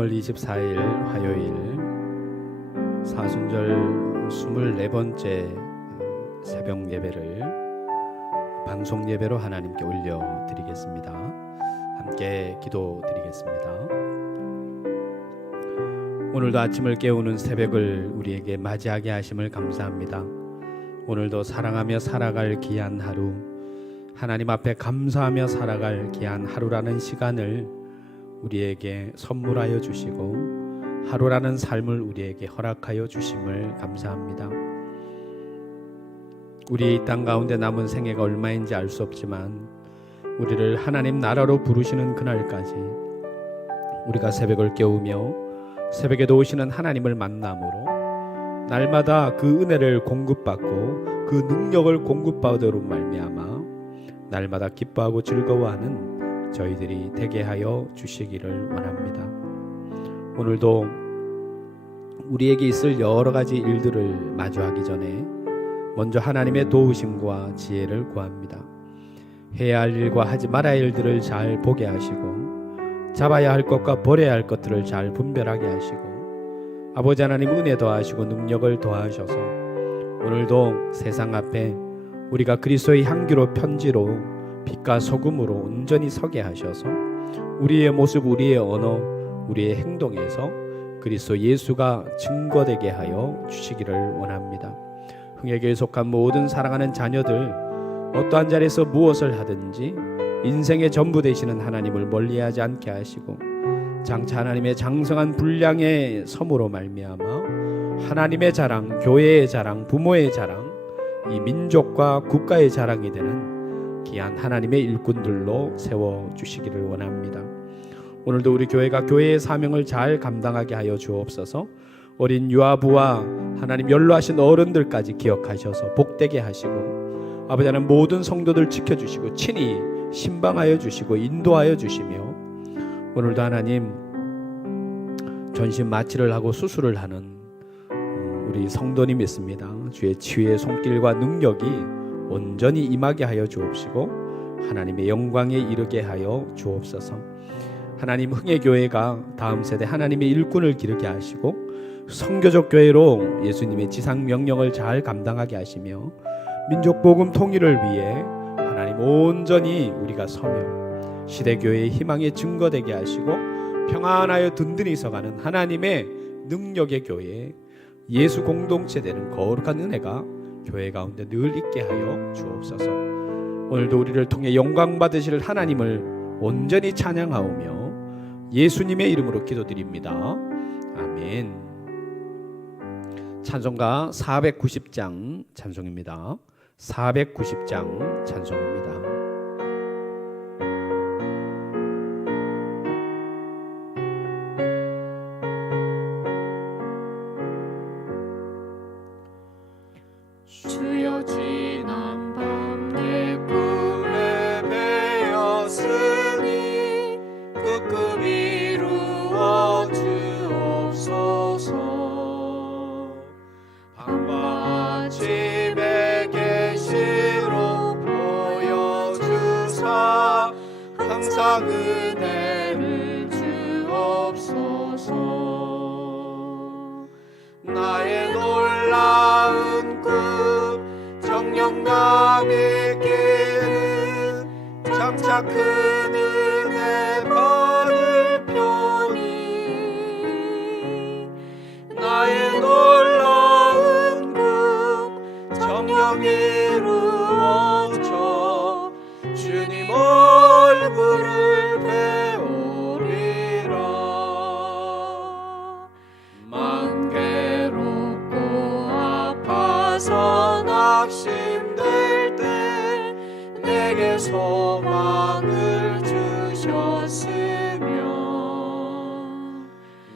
3월 24일 화요일 사순절 24번째 새벽 예배를 방송 예배로 하나님께 올려드리겠습니다. 함께 기도드리겠습니다. 오늘도 아침을 깨우는 새벽을 우리에게 맞이하게 하심을 감사합니다. 오늘도 사랑하며 살아갈 귀한 하루, 하나님 앞에 감사하며 살아갈 귀한 하루라는 시간을 우리에게 선물하여 주시고 하루라는 삶을 우리에게 허락하여 주심을 감사합니다. 우리의 이 땅 가운데 남은 생애가 얼마인지 알 수 없지만 우리를 하나님 나라로 부르시는 그날까지 우리가 새벽을 깨우며 새벽에도 오시는 하나님을 만남으로 날마다 그 은혜를 공급받고 그 능력을 공급받으로 말미암아 날마다 기뻐하고 즐거워하는 저희들이 되게 하여 주시기를 원합니다. 오늘도 우리에게 있을 여러 가지 일들을 마주하기 전에 먼저 하나님의 도우심과 지혜를 구합니다. 해야 할 일과 하지 말아야 할 일들을 잘 보게 하시고 잡아야 할 것과 버려야 할 것들을 잘 분별하게 하시고 아버지 하나님 은혜 더하시고 능력을 더하셔서 오늘도 세상 앞에 우리가 그리스도의 향기로 편지로 빛과 소금으로 온전히 서게 하셔서 우리의 모습, 우리의 언어, 우리의 행동에서 그리스도 예수가 증거되게 하여 주시기를 원합니다. 흥에게 속한 모든 사랑하는 자녀들 어떠한 자리에서 무엇을 하든지 인생의 전부 되시는 하나님을 멀리하지 않게 하시고 장차 하나님의 장성한 분량의 섬으로 말미암아 하나님의 자랑, 교회의 자랑, 부모의 자랑, 이 민족과 국가의 자랑이 되는 귀한 하나님의 일꾼들로 세워주시기를 원합니다. 오늘도 우리 교회가 교회의 사명을 잘 감당하게 하여 주옵소서. 어린 유아부와 하나님 연로하신 어른들까지 기억하셔서 복되게 하시고 아버지 하나님 모든 성도들 지켜주시고 친히 신방하여 주시고 인도하여 주시며 오늘도 하나님 전신 마취를 하고 수술을 하는 우리 성도님 있습니다. 주의 치유의 손길과 능력이 온전히 임하게 하여 주옵시고 하나님의 영광에 이르게 하여 주옵소서. 하나님 흥해교회가 다음 세대 하나님의 일꾼을 기르게 하시고 선교적 교회로 예수님의 지상 명령을 잘 감당하게 하시며 민족 복음 통일을 위해 하나님 온전히 우리가 서며 시대교회의 희망의 증거되게 하시고 평안하여 든든히 서가는 하나님의 능력의 교회, 예수 공동체 되는 거룩한 은혜가 교회 가운데 늘 있게 하여 주옵소서. 오늘도 우리를 통해 영광 받으실 하나님을 온전히 찬양하오며 예수님의 이름으로 기도드립니다. 아멘. 찬송가 490장 찬송입니다. 490장 찬송입니다. 주여 지난 밤 내 꿈에 배었으니 끄급 이루어 주옵소서. 밤과 집에 계시로 보여주사 항상 은혜를 주옵소서. 나의 놀라운 꿈 정령감 있기는 장차 큰 은혜 받을 편이 나의 놀라운 꿈 정령 이루어져 주님 얼굴을 배우리라. 마음 괴롭고 아파서 낙심될 때 내게 소망을 주셨으며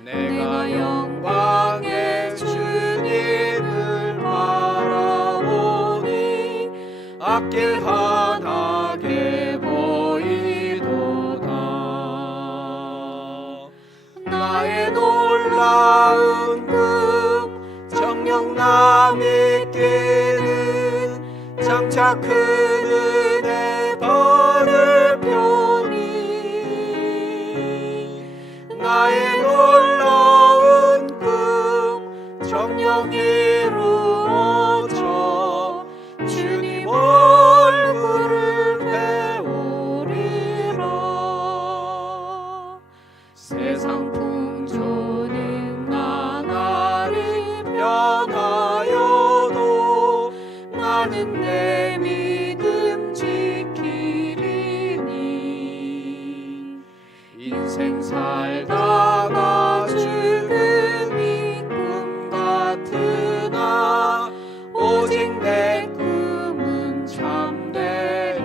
내가 영광의 주님을 바라보니 앞길 환하게 보이도다. 나의 놀라운 꿈 정령 남 있기는 장차 큰 은혜 받을 편이 나의 놀라운 정령 이루어져 주님 얼굴을 배우리라. 세상 풍조는 나날이 변하여도 나는 내 믿음 지키리니. 인생 살다가 죽음이 꿈 같으나 오직 내 꿈은 참되리라.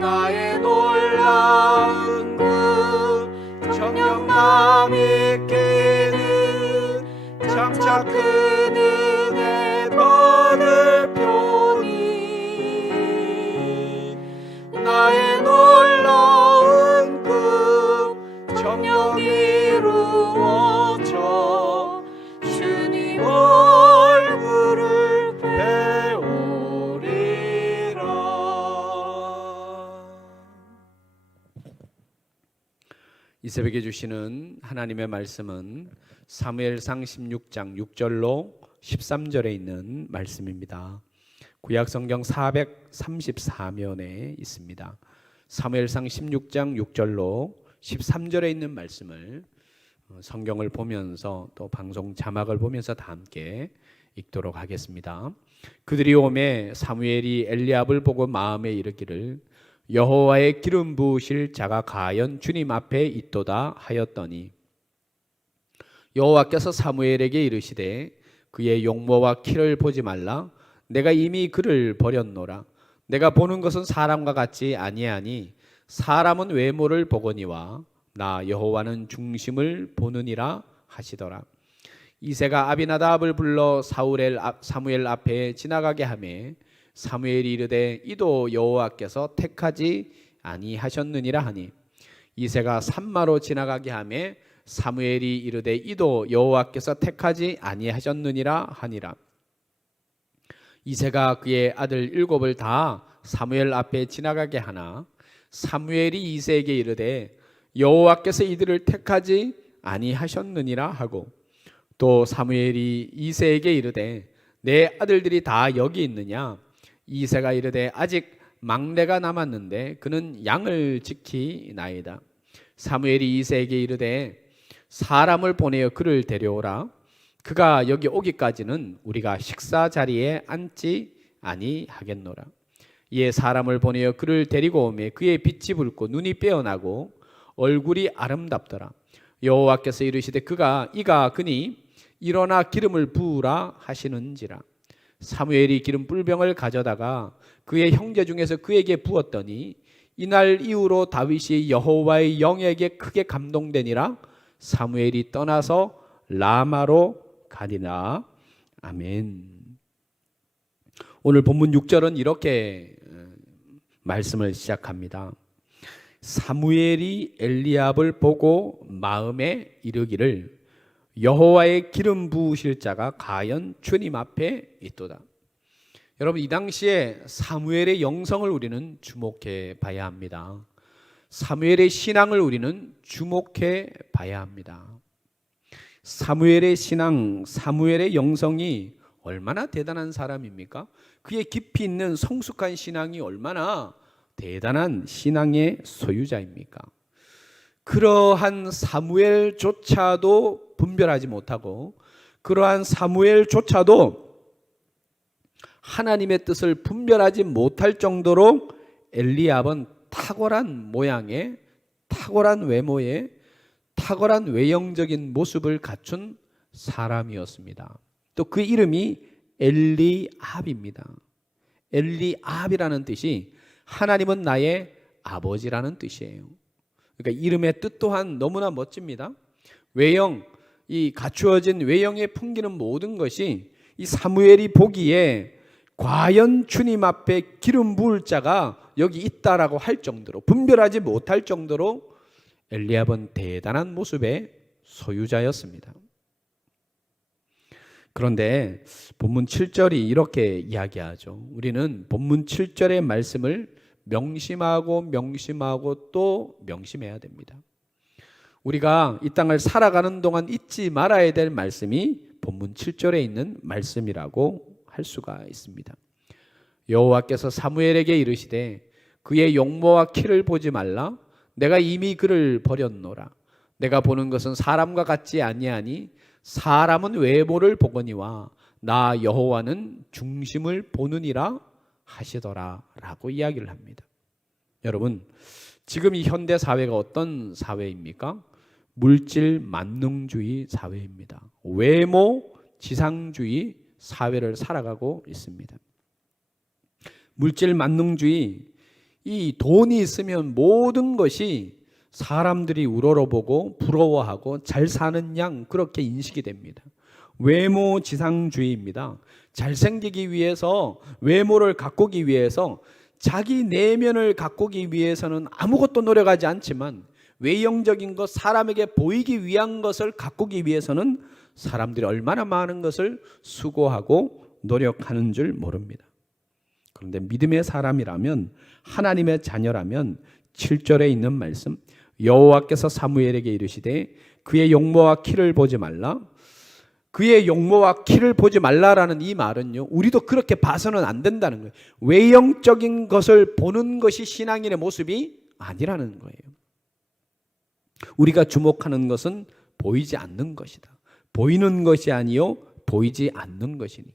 나의 놀라운 꿈 정녕 남이 끼는 장차 큰 은혜 받을 표니. 나의 놀라운 꿈 정녕 이루어져 주님 얼굴을 배우리라. 이 새벽에 주시는 하나님의 말씀은 사무엘상 16장 6절로 13절에 있는 말씀입니다. 구약 성경 434면에 있습니다. 사무엘상 16장 6절로 13절에 있는 말씀을 성경을 보면서 또 방송 자막을 보면서 다 함께 읽도록 하겠습니다. 그들이 오매 사무엘이 엘리압을 보고 마음에 이르기를 여호와의 기름 부으실 자가 과연 주님 앞에 있도다 하였더니 여호와께서 사무엘에게 이르시되 그의 용모와 키를 보지 말라. 내가 이미 그를 버렸노라. 내가 보는 것은 사람과 같지 아니하니 사람은 외모를 보거니와 나 여호와는 중심을 보느니라 하시더라. 이새가 아비나답을 불러 사무엘 앞에 지나가게 하매 사무엘이 이르되 이도 여호와께서 택하지 아니하셨느니라 하니 이새가 산마로 지나가게 하매 사무엘이 이르되 이도 여호와께서 택하지 아니하셨느니라 하니라. 이새가 그의 아들 7을 다 사무엘 앞에 지나가게 하나 사무엘이 이새에게 이르되 여호와께서 이들을 택하지 아니하셨느니라 하고 또 사무엘이 이새에게 이르되 내 아들들이 다 여기 있느냐. 이새가 이르되 아직 막내가 남았는데 그는 양을 지키나이다. 사무엘이 이새에게 이르되 사람을 보내어 그를 데려오라. 그가 여기 오기까지는 우리가 식사 자리에 앉지 아니하겠노라. 이에 사람을 보내어 그를 데리고 오매 그의 빛이 붉고 눈이 빼어나고 얼굴이 아름답더라. 여호와께서 이르시되 이가 그니 일어나 기름을 부으라 하시는지라. 사무엘이 기름 뿔병을 가져다가 그의 형제 중에서 그에게 부었더니 이날 이후로 다윗이 여호와의 영에게 크게 감동되니라. 사무엘이 떠나서 라마로 가니라. 아멘. 오늘 본문 6절은 이렇게 말씀을 시작합니다. 사무엘이 엘리압을 보고 마음에 이르기를 여호와의 기름 부으실 자가 과연 주님 앞에 있도다. 여러분, 이 당시에 사무엘의 영성을 우리는 주목해 봐야 합니다. 사무엘의 신앙을 우리는 주목해 봐야 합니다. 사무엘의 신앙, 사무엘의 영성이 얼마나 대단한 사람입니까? 그의 깊이 있는 성숙한 신앙이 얼마나 대단한 신앙의 소유자입니까? 그러한 사무엘조차도 분별하지 못하고 그러한 사무엘조차도 하나님의 뜻을 분별하지 못할 정도로 엘리압은 탁월한 모양의, 탁월한 외모의, 탁월한 외형적인 모습을 갖춘 사람이었습니다. 또 그 이름이 엘리압입니다. 엘리압이라는 뜻이 하나님은 나의 아버지라는 뜻이에요. 그러니까 이름의 뜻 또한 너무나 멋집니다. 외형, 이 갖추어진 외형에 풍기는 모든 것이 이 사무엘이 보기에 과연 주님 앞에 기름 부을 자가 여기 있다라고 할 정도로, 분별하지 못할 정도로 엘리압은 대단한 모습의 소유자였습니다. 그런데 본문 7절이 이렇게 이야기하죠. 우리는 본문 7절의 말씀을 명심하고 또 명심해야 됩니다. 우리가 이 땅을 살아가는 동안 잊지 말아야 될 말씀이 본문 7절에 있는 말씀이라고 할 수가 있습니다. 여호와께서 사무엘에게 이르시되 그의 용모와 키를 보지 말라. 내가 이미 그를 버렸노라. 내가 보는 것은 사람과 같지 아니하니 사람은 외모를 보거니와 나 여호와는 중심을 보느니라 하시더라 라고 이야기를 합니다. 여러분, 지금 이 현대 사회가 어떤 사회입니까? 물질 만능주의 사회입니다. 외모 지상주의 사회를 살아가고 있습니다. 물질 만능주의, 이 돈이 있으면 모든 것이 사람들이 우러러보고 부러워하고 잘 사는 양 그렇게 인식이 됩니다. 외모 지상주의입니다. 잘생기기 위해서, 외모를 가꾸기 위해서, 자기 내면을 가꾸기 위해서는 아무것도 노력하지 않지만 외형적인 것, 사람에게 보이기 위한 것을 가꾸기 위해서는 사람들이 얼마나 많은 것을 수고하고 노력하는 줄 모릅니다. 그런데 믿음의 사람이라면, 하나님의 자녀라면 7절에 있는 말씀, 여호와께서 사무엘에게 이르시되 그의 용모와 키를 보지 말라. 그의 용모와 키를 보지 말라라는 이 말은요, 우리도 그렇게 봐서는 안 된다는 거예요. 외형적인 것을 보는 것이 신앙인의 모습이 아니라는 거예요. 우리가 주목하는 것은 보이지 않는 것이다. 보이는 것이 아니요 보이지 않는 것이니.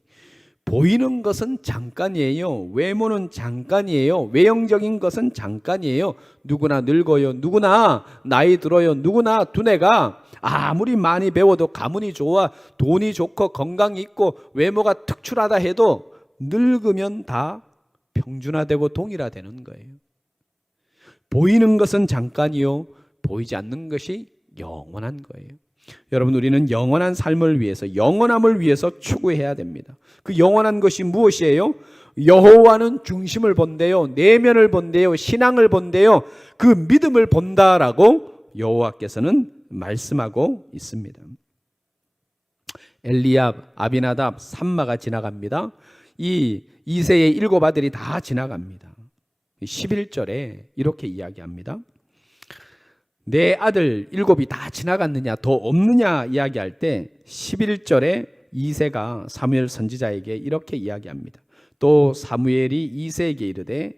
보이는 것은 잠깐이에요. 외모는 잠깐이에요. 외형적인 것은 잠깐이에요. 누구나 늙어요. 누구나 나이 들어요. 누구나 두뇌가 아무리 많이 배워도 가문이 좋아, 돈이 좋고 건강이 있고 외모가 특출하다 해도 늙으면 다 평준화되고 동일화되는 거예요. 보이는 것은 잠깐이요 보이지 않는 것이 영원한 거예요. 여러분, 우리는 영원한 삶을 위해서, 영원함을 위해서 추구해야 됩니다. 그 영원한 것이 무엇이에요? 여호와는 중심을 본대요, 내면을 본대요, 신앙을 본대요, 그 믿음을 본다라고 여호와께서는 말씀하고 있습니다. 엘리압, 아비나답, 삼마가 지나갑니다. 이 이새의 7 아들이 다 지나갑니다. 11절에 이렇게 이야기합니다. 내 아들 7이 다 지나갔느냐 더 없느냐 이야기할 때 11절에 이새가 사무엘 선지자에게 이렇게 이야기합니다. 또 사무엘이 이새에게 이르되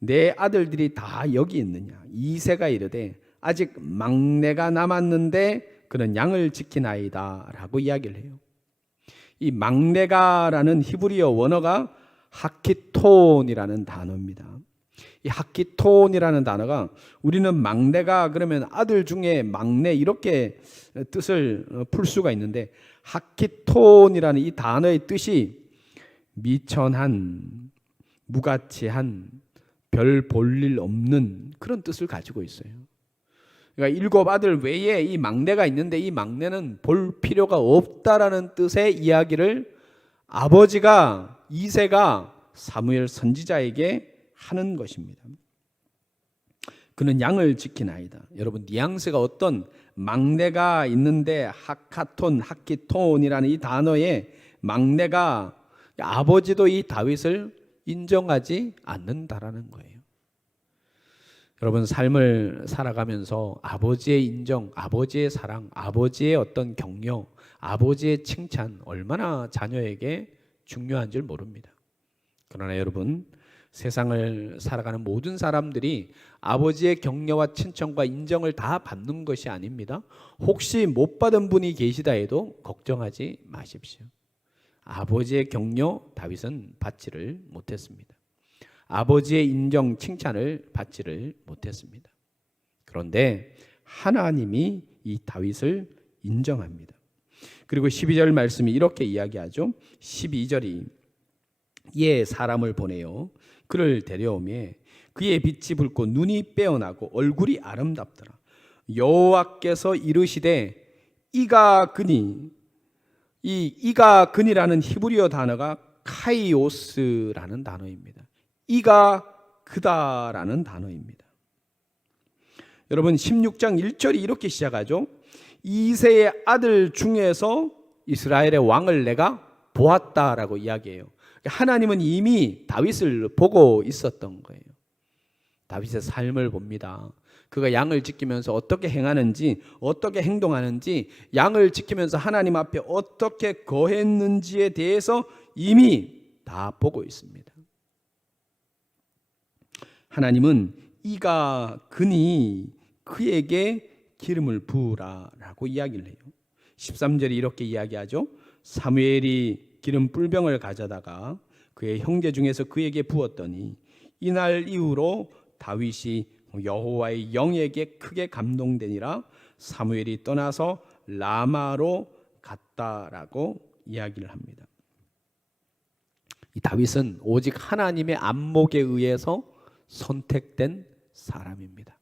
내 아들들이 다 여기 있느냐. 이새가 이르되 아직 막내가 남았는데 그는 양을 지키나이다 라고 이야기를 해요. 이 막내가라는 히브리어 원어가 하키톤이라는 단어입니다. 이 하키톤이라는 단어가, 우리는 막내가 그러면 아들 중에 막내 이렇게 뜻을 풀 수가 있는데, 하키톤이라는 이 단어의 뜻이 미천한, 무가치한, 별 볼일 없는 그런 뜻을 가지고 있어요. 그러니까 7 아들 외에 이 막내가 있는데 이 막내는 볼 필요가 없다라는 뜻의 이야기를 아버지가, 이새가 사무엘 선지자에게 하는 것입니다. 그는 양을 지키나이다. 여러분, 뉘앙스가 어떤, 막내가 있는데 하카톤, 하키톤이라는 이 단어에 막내가, 아버지도 이 다윗을 인정하지 않는다라는 거예요. 여러분, 삶을 살아가면서 아버지의 인정, 아버지의 사랑, 아버지의 어떤 격려, 아버지의 칭찬 얼마나 자녀에게 중요한 줄 모릅니다. 그러나 여러분, 세상을 살아가는 모든 사람들이 아버지의 격려와 칭찬과 인정을 다 받는 것이 아닙니다. 혹시 못 받은 분이 계시다 해도 걱정하지 마십시오. 아버지의 격려 다윗은 받지를 못했습니다. 아버지의 인정, 칭찬을 받지를 못했습니다. 그런데 하나님이 이 다윗을 인정합니다. 그리고 12절 말씀이 이렇게 이야기하죠. 12절이 예 사람을 보내요 그를 데려오매 그의 빛이 붉고 눈이 빼어나고 얼굴이 아름답더라. 여호와께서 이르시되 이가 그니, 이 이가 그니라는 히브리어 단어가 카이오스라는 단어입니다. 이가 그다라는 단어입니다. 여러분, 16장 1절이 이렇게 시작하죠. 이새의 아들 중에서 이스라엘의 왕을 내가 보았다라고 이야기해요. 하나님은 이미 다윗을 보고 있었던 거예요. 다윗의 삶을 봅니다. 그가 양을 지키면서 어떻게 행하는지, 어떻게 행동하는지, 양을 지키면서 하나님 앞에 어떻게 거했는지에 대해서 이미 다 보고 있습니다. 하나님은 이가 그니 그에게 기름을 부으라라고 이야기를 해요. 13절이 이렇게 이야기하죠. 사무엘이 기름 뿔병을 가져다가 그의 형제 중에서 그에게 부었더니 이날 이후로 다윗이 여호와의 영에게 크게 감동되니라. 사무엘이 떠나서 라마로 갔다라고 이야기를 합니다. 이 다윗은 오직 하나님의 안목에 의해서 선택된 사람입니다.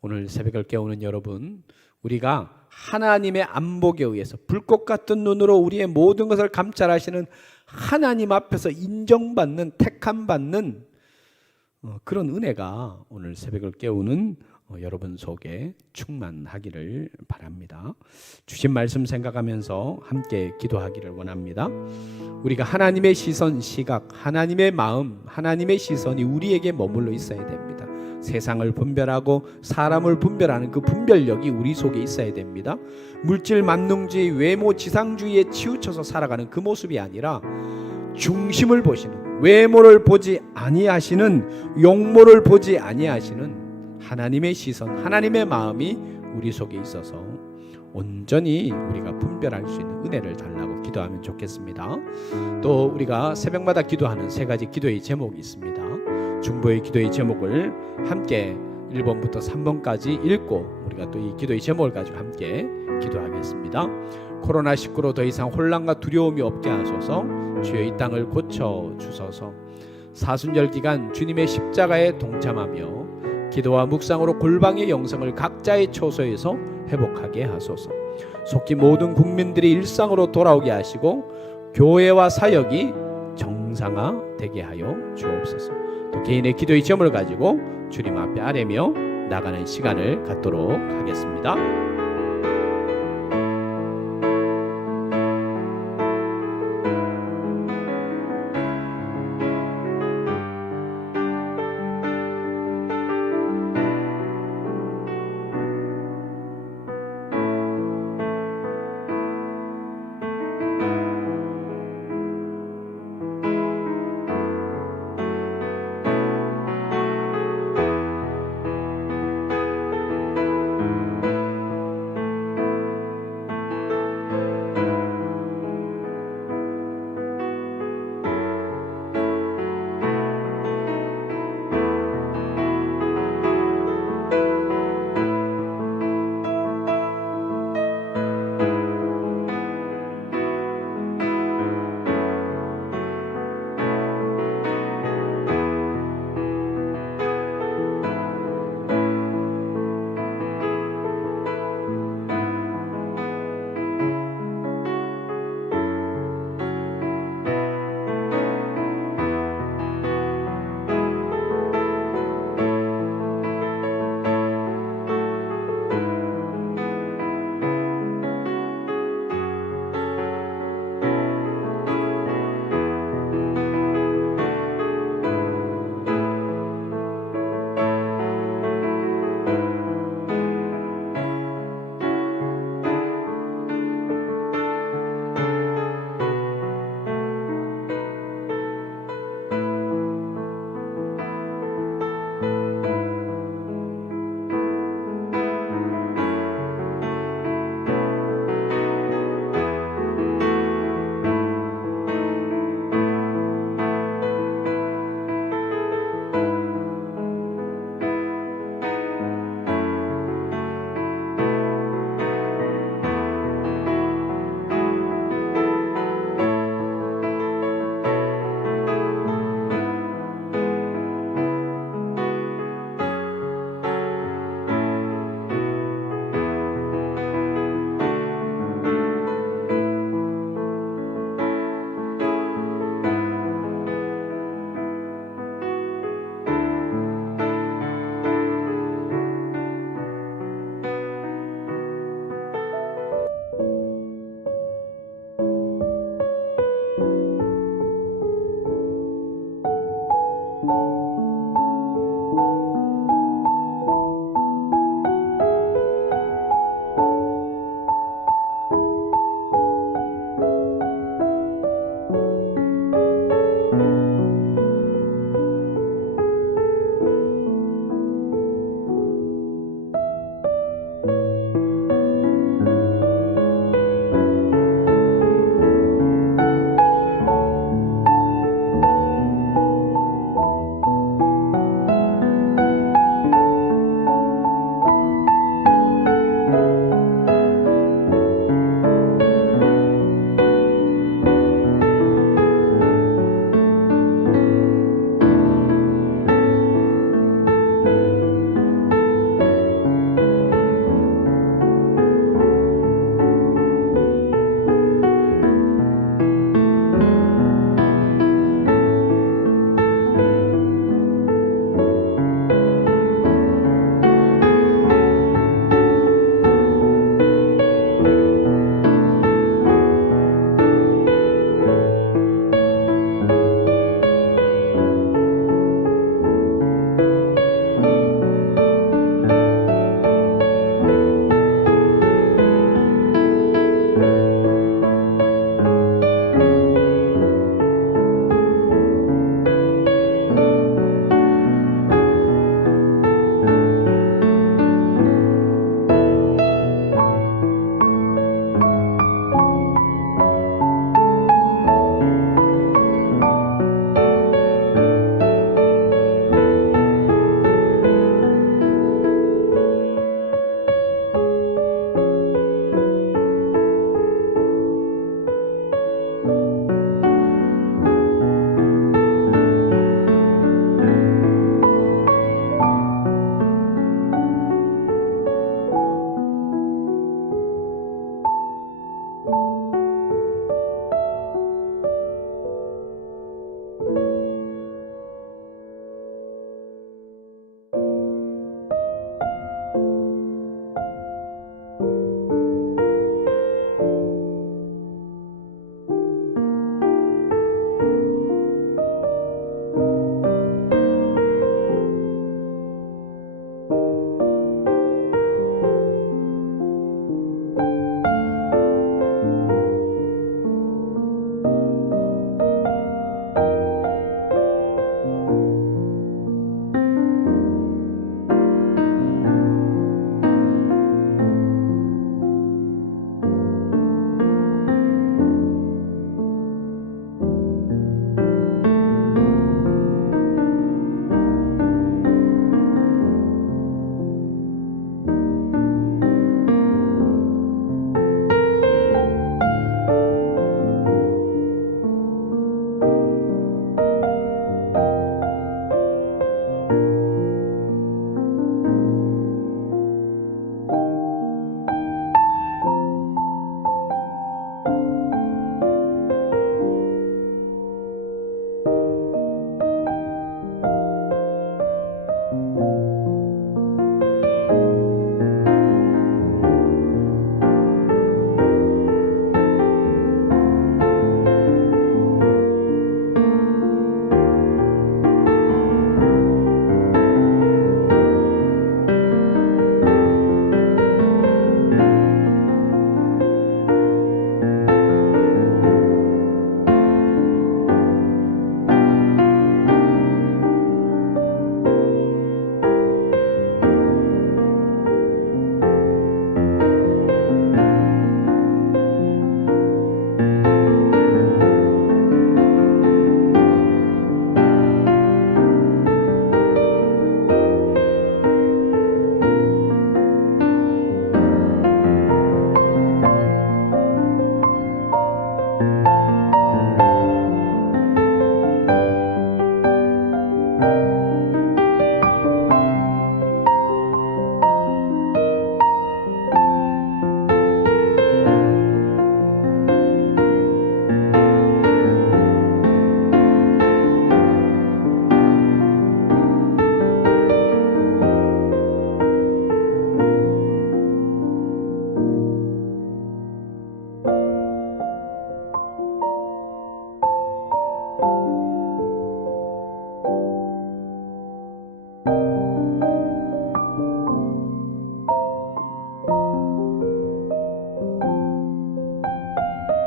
오늘 새벽을 깨우는 여러분, 우리가 하나님의 안목에 의해서 불꽃 같은 눈으로 우리의 모든 것을 감찰하시는 하나님 앞에서 인정받는, 택함받는 그런 은혜가 오늘 새벽을 깨우는 여러분 속에 충만하기를 바랍니다. 주신 말씀 생각하면서 함께 기도하기를 원합니다. 우리가 하나님의 시선, 시각, 하나님의 마음, 하나님의 시선이 우리에게 머물러 있어야 됩니다. 세상을 분별하고 사람을 분별하는 그 분별력이 우리 속에 있어야 됩니다. 물질 만능주의, 외모 지상주의에 치우쳐서 살아가는 그 모습이 아니라 중심을 보시는, 외모를 보지 아니하시는, 용모를 보지 아니하시는 하나님의 시선, 하나님의 마음이 우리 속에 있어서 온전히 우리가 분별할 수 있는 은혜를 달라고 기도하면 좋겠습니다. 또 우리가 새벽마다 기도하는 세 가지 기도의 제목이 있습니다. 중보의 기도의 제목을 함께 1번부터 3번까지 읽고 우리가 또 이 기도의 제목을 가지고 함께 기도하겠습니다. 코로나19로 더 이상 혼란과 두려움이 없게 하소서. 주여 이 땅을 고쳐 주소서. 사순절 기간 주님의 십자가에 동참하며 기도와 묵상으로 골방의 영성을 각자의 처소에서 회복하게 하소서. 속히 모든 국민들이 일상으로 돌아오게 하시고 교회와 사역이 정상화되게 하여 주옵소서. 또 개인의 기도의 점을 가지고 주님 앞에 아뢰며 나가는 시간을 갖도록 하겠습니다.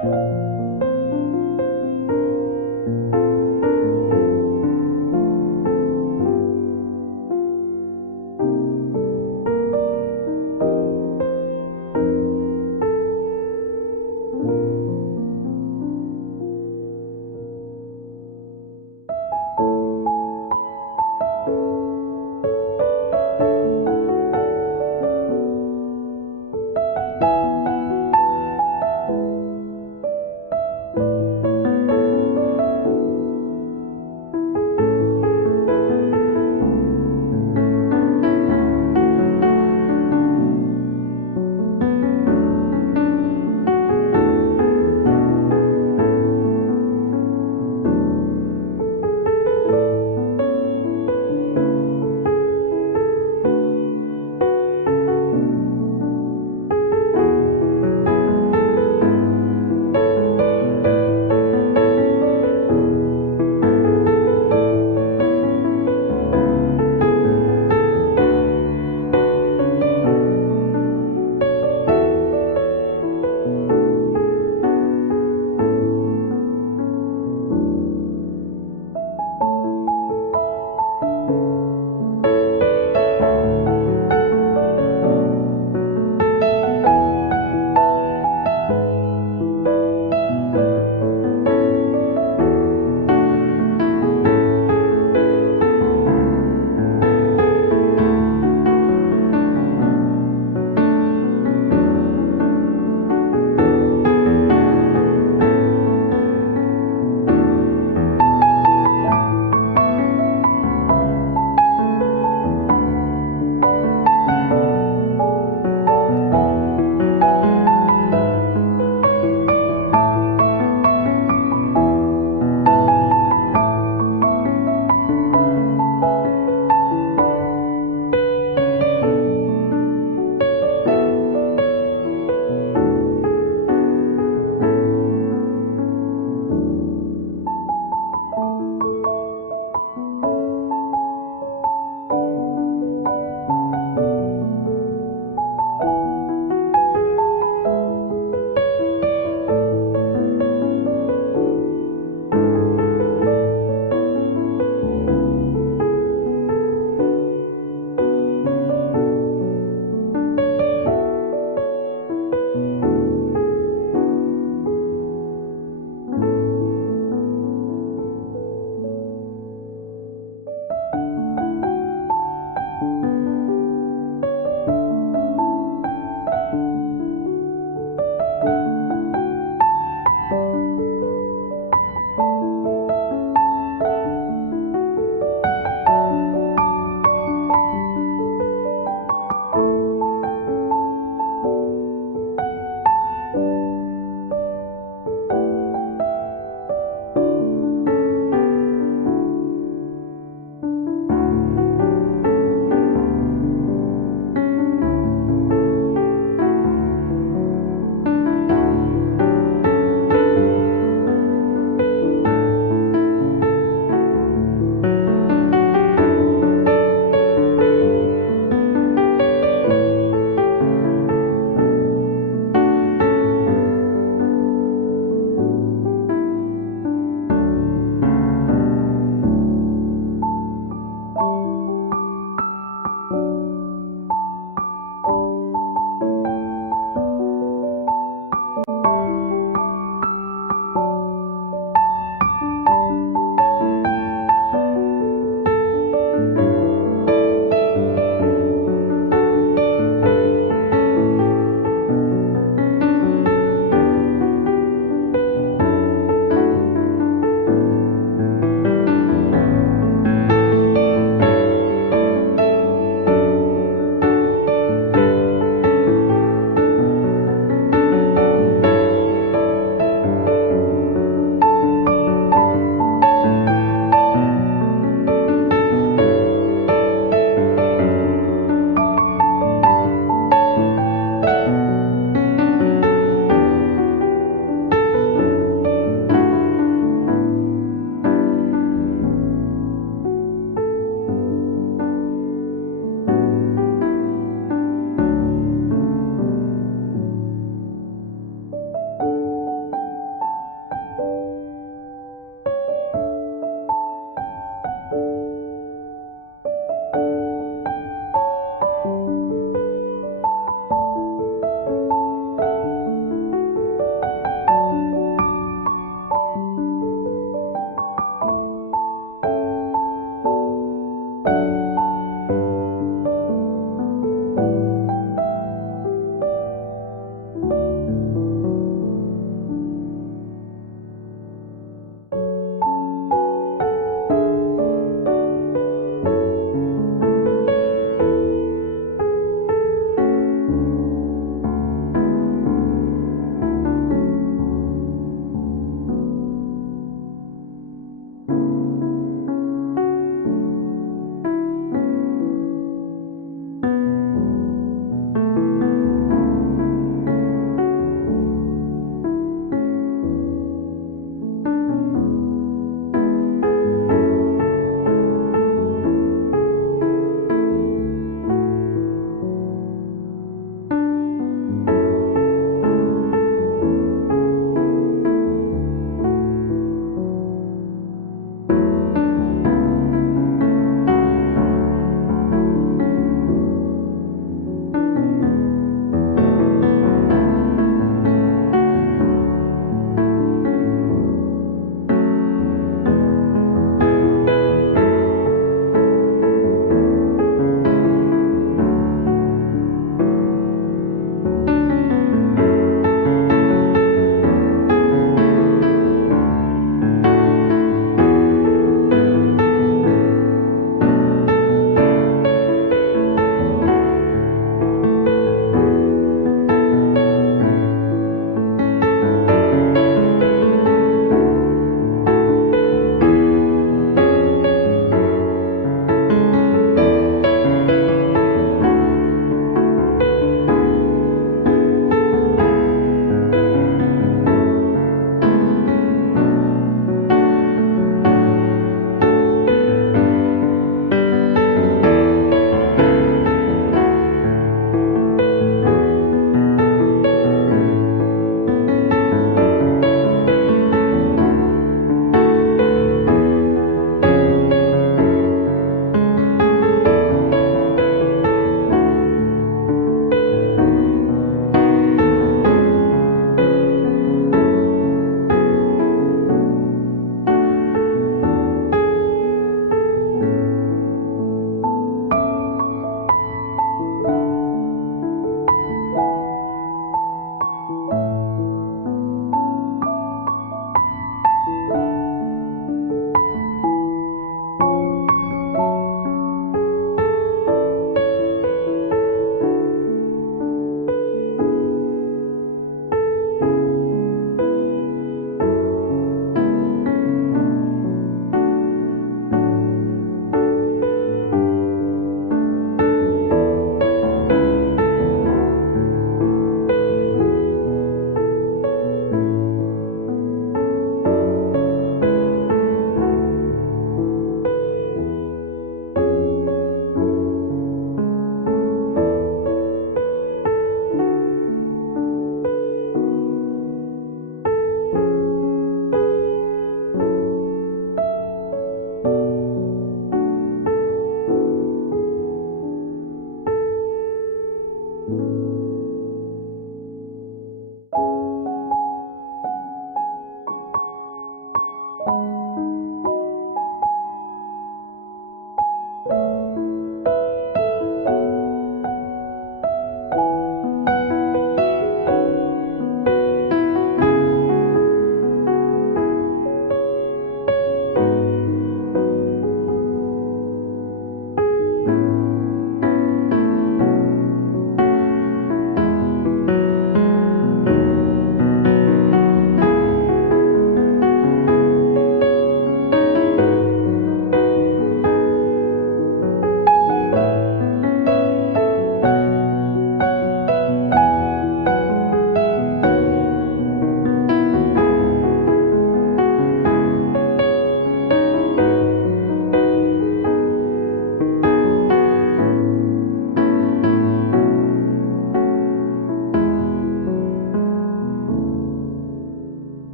주님